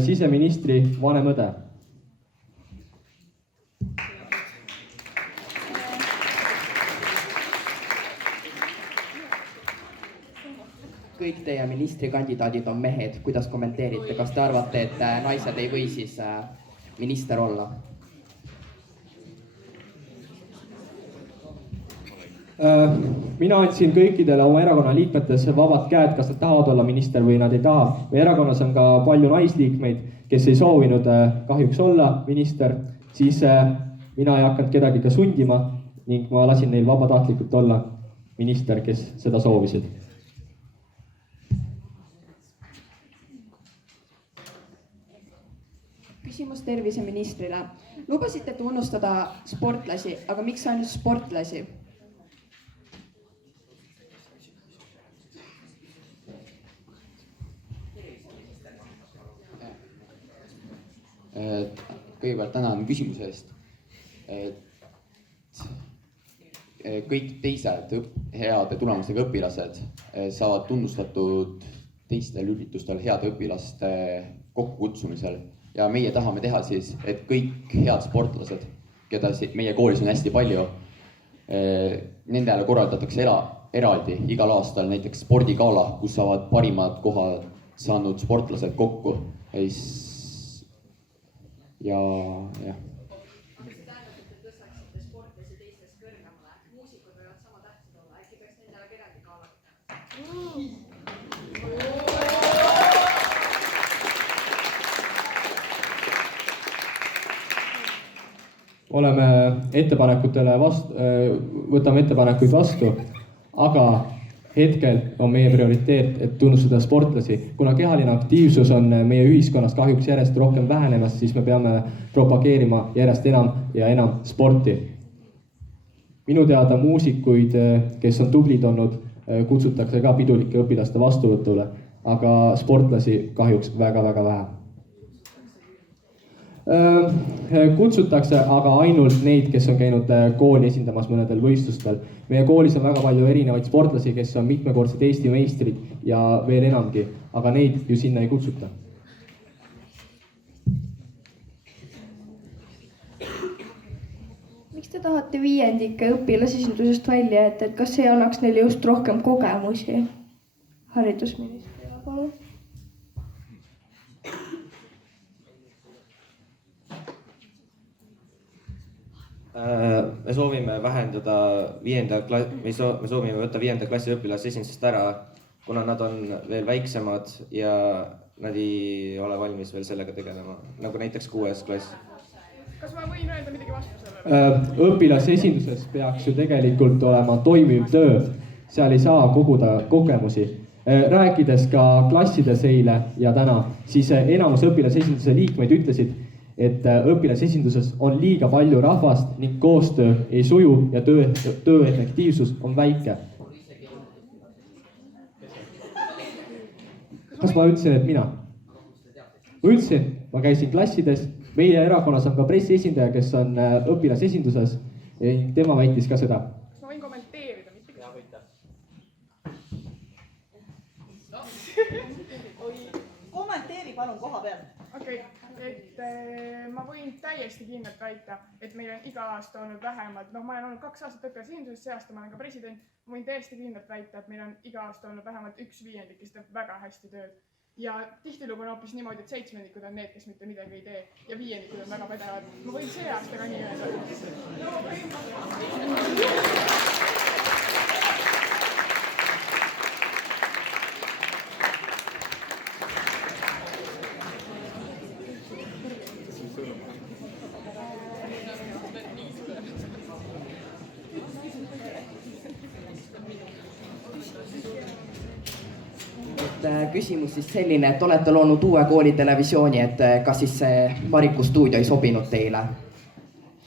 siseministri vanem õde. Kõik teie ministrikandidaadid on mehed, kuidas kommenteerite, kas te arvate, et naised ei või siis minister olla? Mina andsin kõikidele oma erakonna liikmetes vabad käed, kas nad tahavad olla minister või nad ei taha. Meie erakonnas on ka palju naisliikmeid, kes ei soovinud kahjuks olla minister, siis mina ei hakanud kedagi ka sundima ning ma lasin neil vabatahtlikult olla minister, kes seda soovisid. Küsimus terviseministrile. Lubasite tunnustada sportlasi, aga miks ainult sportlasi? Kõigepealt tänan küsimuse eest. Kõik teised heade tulemustega õpilased saavad tunnustatud teistel üritustel heade õpilaste kokkukutsumisel. Ja meie tahame teha siis, et kõik head sportlased, keda meie koolis on hästi palju, nendele korraldatakse eraldi igal aastal näiteks spordigala, kus saavad parimad kohad saanud sportlased kokku. Ja. Kas see tähendab, et te tõstaksite sportlasi teistest kõrgemale? Muusikud võivad sama tähtsad olla, äkki peaks nendele kedagi kaalata? Oleme ettepanekutele võtame ettepanekuid vastu, aga hetkel on meie prioriteet, et tunnustada sportlasi. Kuna kehaline aktiivsus on meie ühiskonnas kahjuks järjest rohkem vähenemas, siis me peame propageerima järjest enam ja enam sporti. Minu teada muusikuid, kes on tublid olnud, kutsutakse ka pidulike õpilaste vastuvõtule, aga sportlasi kahjuks väga-väga vähe. Kutsutakse aga ainult neid, kes on käinud kooli esindamas mõnedel võistlustel. Meie koolis on väga palju erinevaid sportlasi, kes on mitmekordsed Eesti meistrid ja veel enamgi, aga neid ju sinna ei kutsuta. Miks te tahate viiendike õpilasesindusest välja jätta, et kas see annaks neile just rohkem kogemusi? Haridusministrile, palun. Me soovime vähendada me soovime võtta 5. klassi õpilasesindusest ära, kuna nad on veel väiksemad ja nad ei ole valmis veel sellega tegelema, nagu näiteks 6. klass. Kas ma võin öelda midagi vastu sellele? Õpilasesinduses peaks ju tegelikult olema toimiv töö, seal ei saa koguda kogemusi. Rääkides ka klassides eile ja täna, siis enamus õpilasesinduse liikmeid ütlesid, et õpilasesinduses on liiga palju rahvast ning koostöö ei suju ja töö efektiivsus on väike. Kas ma ütlesin, et mina? Ma ütlesin, ma käisin klassides, meie erakonnas on ka pressiesindaja, kes on õpilasesinduses, tema väitis ka seda. Kas ma võin kommenteerida? Ja, võite. Kommenteeri palun koha peal. Okei. Et ma võin täiesti kindlalt väita, et meil on iga aasta olnud vähemalt, ma olen olnud 2 aastat õpilasesinduses, see aasta ma olen ka president, ma võin täiesti kindlalt väita, et meil on iga aasta olnud vähemalt 1/5, kes teeb väga hästi tööd. Ja tihtilugu on hoopis niimoodi, et 7-ndikud on need, kes mitte midagi ei tee ja 5-ndikud on väga pädevad. Ma võin see aasta ka nii öelda. Küsimus siis selline, et olete loonud uue koolitelevisiooni, et kas siis see Variku stuudio ei sobinud teile?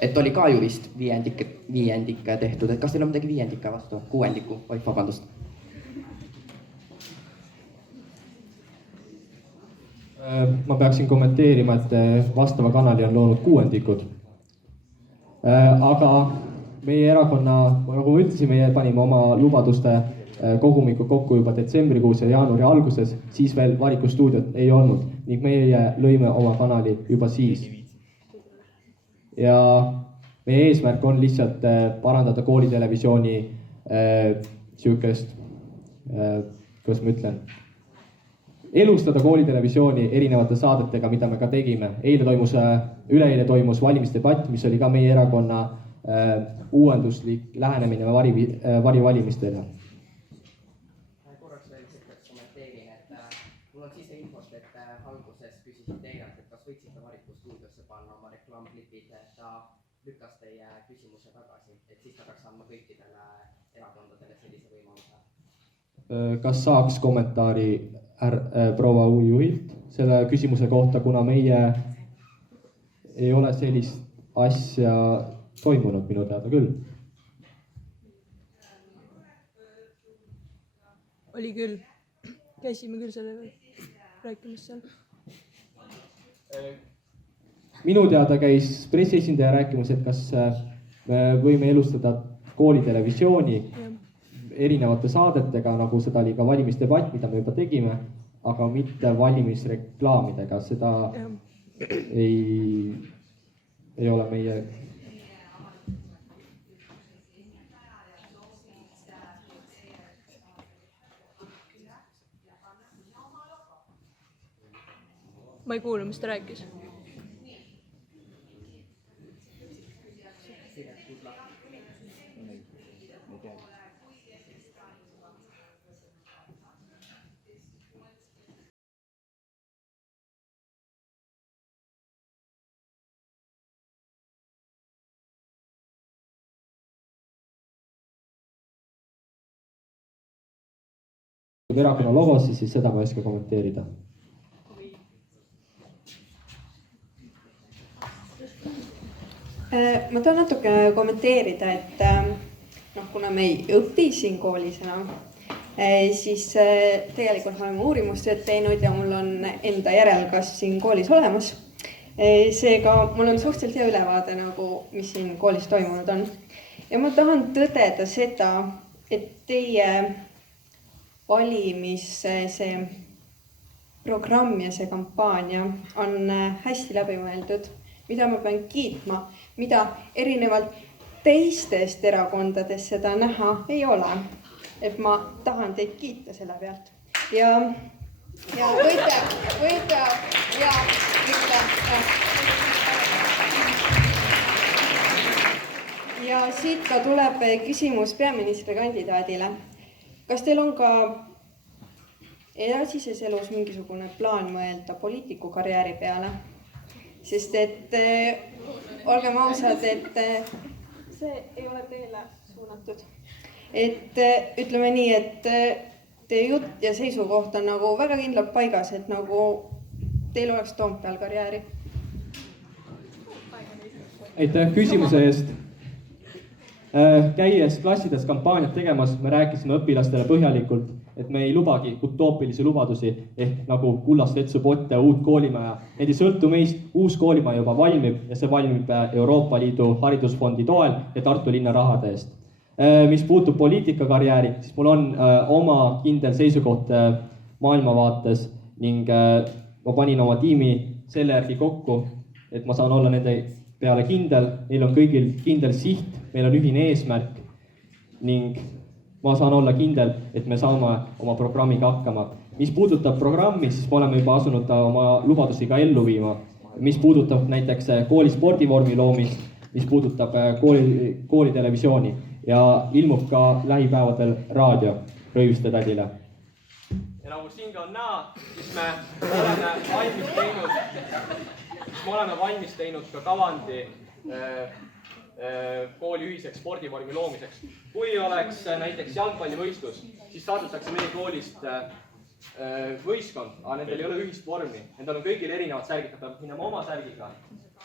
Et oli ka ju vist viiendik tehtud, et kas teil on midagi viiendike vastu? 6-ndiku, vabandust. Ma peaksin kommenteerima, et vastava kanali on loonud 6-ndikud. Aga meie erakonna, nagu ma ütlesin, meie panime oma lubaduste kogumiku kokku juba detsembrikuus ja jaanuari alguses, siis veel Variku stuudiot ei olnud ning meie lõime oma kanali juba siis. Ja meie eesmärk on lihtsalt parandada koolitelevisiooni sihukest, kuidas ma ütlen, elustada koolitelevisiooni erinevate saadetega, mida me ka tegime. Üleeile toimus valimisdebatt, mis oli ka meie erakonna uuenduslik lähenemine varivalimistele. Mul on siseinfot, et alguses küsisid teilelt, et kas võiksite Variku stuudiosse panna oma reklaamklipid, et ta lükkas teie küsimuse tagasi, et siis ta peaks andma kõikidele erakondadele sellise võimaluse. Kas saaks kommentaari proua juhilt selle küsimuse kohta, kuna meie ei ole sellist asja toimunud minu teada küll? Oli küll. Käisime küll selle rääkimas seal. Minu teada käis pressiesindaja rääkimas, et kas me võime elustada koolitelevisiooni erinevate saadetega, nagu seda oli ka valimisdebatt, mida me juba tegime, aga mitte valimisreklaamidega. Seda ei ole meie... Ma ei kuule, mis ta rääkis. erakonna logosse, siis seda ma ei oska kommenteerida. Ma tahan natuke kommenteerida, et kuna me ei õpi siin koolis enam, siis tegelikult me oleme uurimustööd teinud ja mul on enda järelkasv siin koolis olemas. Seega mul on suhteliselt hea ülevaade, mis siin koolis toimunud on. Ja ma tahan tõdeda seda, et teie see programm ja see kampaania on hästi läbi mõeldud, mida ma pean kiitma, mida erinevalt teistest erakondadest seda näha ei ole. Et ma tahan teid kiita selle pealt. Ja võite ja siit ka tuleb küsimus peaministrikandidaadile. Kas teil on ka edasises elus mingisugune plaan mõelda poliitikukarjääri peale? Sest et olgem ausad, et see ei ole teile suunatud. Et ütleme nii, et teie jutt ja seisukoht on väga kindlalt paigas, et teil oleks Toompeal karjääri. Aitäh küsimuse eest. Käies klassides kampaaniat tegemas, me rääkisime õpilastele põhjalikult, et me ei lubagi utoopilisi lubadusi ehk nagu kullast vetsu potte, uut koolimaja. Need ei sõltu meist, uus koolimaja juba valmib ja see valmib Euroopa Liidu haridusfondi toel ja Tartu linna rahade eest. Mis puutub poliitikakarjääri, siis mul on oma kindel seisukoht maailmavaates ning ma panin oma tiimi selle järgi kokku, et ma saan olla nende peale kindel, neil on kõigil kindel siht, meil on ühine eesmärk ning ma saan olla kindel, et me saame oma programmiga hakkama. Mis puudutab programmi, siis me oleme juba asunud oma lubadusi ka ellu viima. Mis puudutab näiteks kooli spordivormi loomist, mis puudutab kooli televisiooni ja ilmub ka lähipäevadel raadio Rööviste tädile. Ja nagu siin ka on näha, siis me oleme valmis teinud ka kavandi kooli ühiseks spordivormi loomiseks. Kui oleks näiteks jalgpallivõistlus, siis saadetakse meie koolist võistkond, aga nendel ei ole ühist vormi. Nendel on kõigil erinevad särgid, nad peavad minema oma särgiga.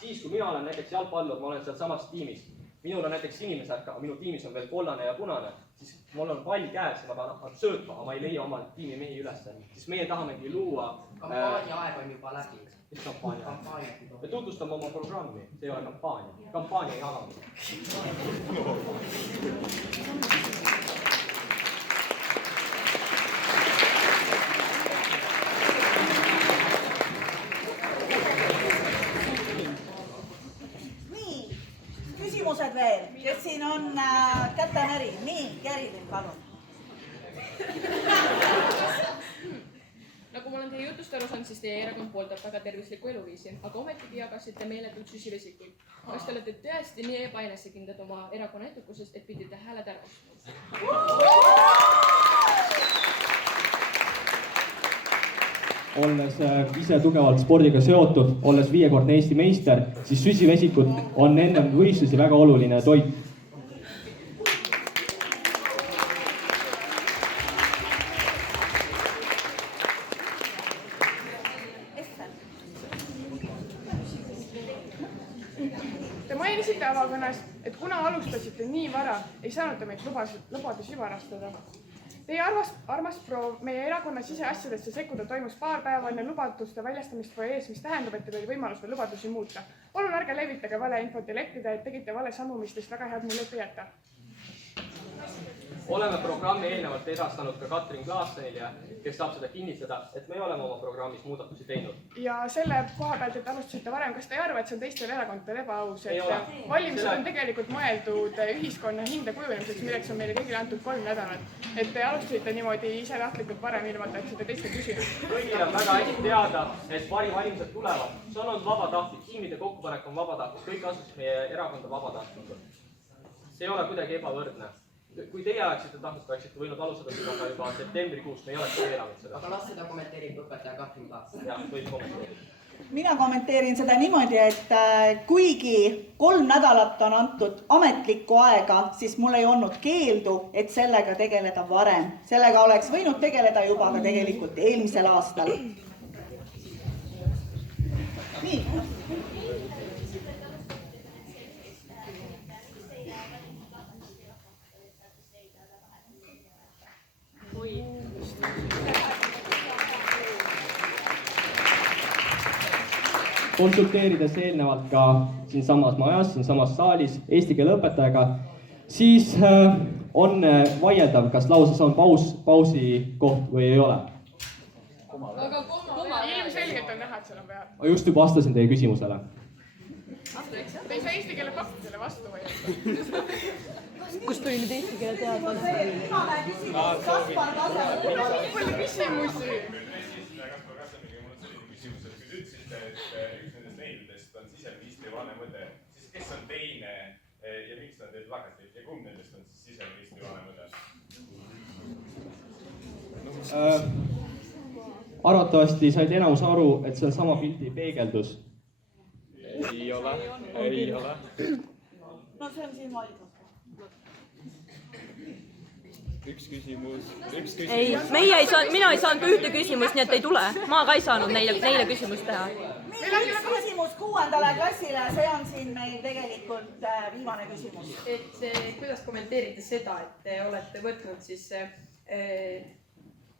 Siis, kui mina olen näiteks jalgpallur, ma olen seal samas tiimis. Minul on näiteks sinimesärk, aga minu tiimis on veel kollane ja punane. Siis mul on pall käes ja ma pean söötma, aga ma ei leia oma tiimi mehi üles. Siis meie tahamegi luua... Kampaania aeg on juba läbi. Mis kampaania? Me tutvustame oma programmi, see ei ole kampaania. Kampaania ei jagamine. Nii, küsimused veel, kes siin on kätenäri. Nii, Kerilin, palun. Nagu ma olen teie jutust aru saanud, siis teie erakond pooldab väga tervislikku eluviisi, aga ometigi jagasite meeletult süsivesikuid. Kas te olete tõesti nii ebaenesekindlad oma erakonna edukusest, et pidite hääled ära ostma? Olles ise tugevalt spordiga seotud, olles 5-kordne Eesti meister, siis süsivesikud on enne võistlusi väga oluline toit. Avakõnes, et kuna alustasite nii vara, ei saanud te meilt lubadusi varastada. Teie armas proov meie erakonna siseasjadesse sekkuda toimus paar päeva enne lubaduste väljastamist või ees, mis tähendab, et teil oli võimalus veel lubadusi muuta. Palun ärge levitage valeinfot ja leppida, et tegite vale sammu, mis teist väga head muljet ei jäta. Oleme programmi eelnevalt edastanud ka Katrin Klaassenile, kes saab seda kinnitada, et me oleme oma programmis muudatusi teinud. Ja selle koha pealt, et alustasite varem, kas te ei arva, et see on teistel erakondadel ebaaus, et valimised on tegelikult mõeldud ühiskonna hinde kujunemiseks, milleks on meile kõigile antud 3 nädalat. Et te alustasite niimoodi ise tahtlikult varem ilmalt, et seda teiste küsimus. Kõigil on väga hästi teada, et valimised tulevad. See on olnud vabatahtlik, tiimide kokkupanek on vabatahtlik, kõik asusid meie erakonda vabatahtlikult. See ei ole kuidagi ebavõrdne. Kui teie oleksite tahtnud, oleksite võinud alustada seda juba septembrikuust, me ei oleks teie elanud seda. Aga las seda kommenteerib õpetaja Katrin Klaas. Jah, võib kommenteerida. mina kommenteerin seda niimoodi, et kuigi 3 nädalat on antud ametlikku aega, siis mul ei olnud keeldu, et sellega tegeleda varem. Sellega oleks võinud tegeleda juba ka tegelikult eelmisel aastal. Nii. Konsulteerides eelnevalt ka siinsamas majas, siinsamas saalis eesti keele õpetajaga, siis on vaieldav, kas lauses on pausi koht või ei ole. Aga ilmselgelt on näha, et seal on peal. Ma just juba vastasin teie küsimusele. Te ei saa eesti keele pakkusele vastu vaielda. Kust tuli nüüd eesti keele teadlane? Nii palju küsimusi. Üks nendest neilidest on siseministri vanem õde, siis kes on teine ja miks ta teeb plakatit ja kumb nendest on siis siseministri vanem õde? Arvatavasti said enamus aru, et see on sama pildi peegeldus. Ei ole. No see on siin valida. Üks küsimus. Ei, mina ei saanud ühte küsimust, nii et ei tule. Ma ka ei saanud neile küsimust teha. Meil on üks küsimus 6. klassile, see on siin meil tegelikult viimane küsimus. Kuidas kommenteerite seda, et te olete võtnud siis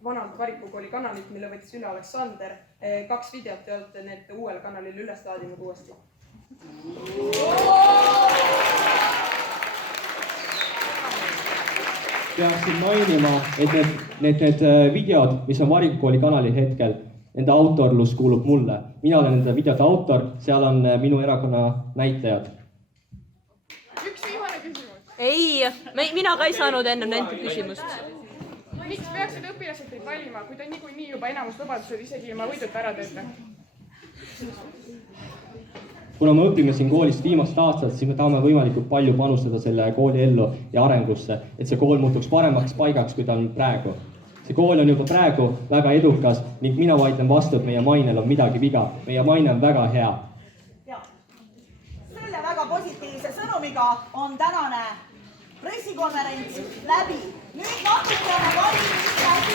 vanalt Variku kooli kanalit, mille võttis üle Aleksander, 2 videot ja olete need uuele kanalile üles laadinud uuesti? Peaksin mainima, et need videod, mis on Variku kooli kanalil hetkel, nende autorlus kuulub mulle. Mina olen nende videote autor, seal on minu erakonna näitajad. Üks viimane küsimus. Ei, mina ka ei saanud enne nende küsimust. Miks peaksid õpilased teid valima, kui te niikuinii juba enamus lubadused isegi ilma võiduta ära teete? Kuna me õpime siin koolist viimast aastat, siis me tahame võimalikult palju panustada selle kooli ellu ja arengusse, et see kool muutuks paremaks paigaks, kui ta on praegu. See kool on juba praegu väga edukas ning mina vaidlen vastu, et meie mainel on midagi viga. Meie maine on väga hea. Ja. Selle väga positiivse sõnumiga on tänane pressikonverents läbi. Nüüd natukene valimist läbi.